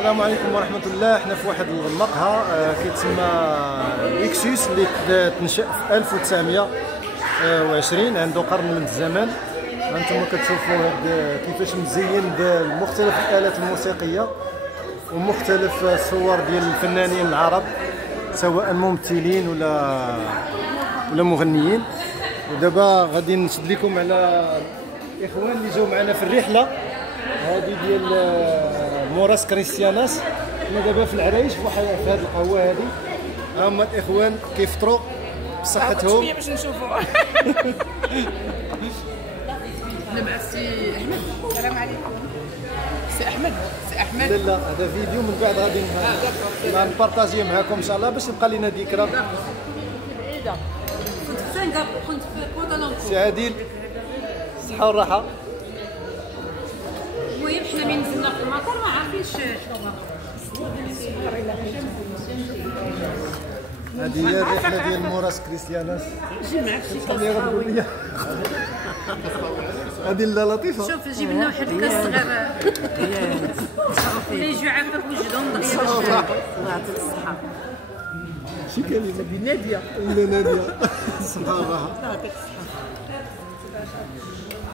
السلام عليكم ورحمة الله. حنا في واحد المقهى كيتسمى إكسوس اللي تنشأ في 1920، عنده قرن من الزمان. هانتوما كتشوفوا هاد كيفاش مزين بمختلف الآلات الموسيقية ومختلف الصور ديال الفنانين العرب، سواء ممثلين ولا مغنيين. ودابا غادي نشد لكم على الإخوان اللي جاو معنا في الرحلة هذه ديال موراس كريستياناس. حنا دابا في العرايش في هذه القهوه هذه، هما الاخوان كيفطروا بصحتهم. باش نشوفوا انا مع السي احمد. السلام عليكم سي احمد. سي احمد لا هذا فيديو من بعد غادي نبارطاجيه معكم ان شاء الله باش تبقى لنا ذكرى. بعيده كنت في سنغافوره، كنت في كوالالمبور. سي عادل الصحه والراحه. المهم حنا من نزلنا في المطار ما عارفينش شنو هذه هي الرحله ديال موراس كريستياناس. جيب معك شي كاس اللي غتقول لي هذه لا لطيفه. شوف جيب لنا واحد الكاس صغير اللي يجي عافاك وجدهم دغيا باش الله يعطيك الصحه. شي كلمه ناديه. لا ناديه الصحه والراحه. الله يعطيك الصحه.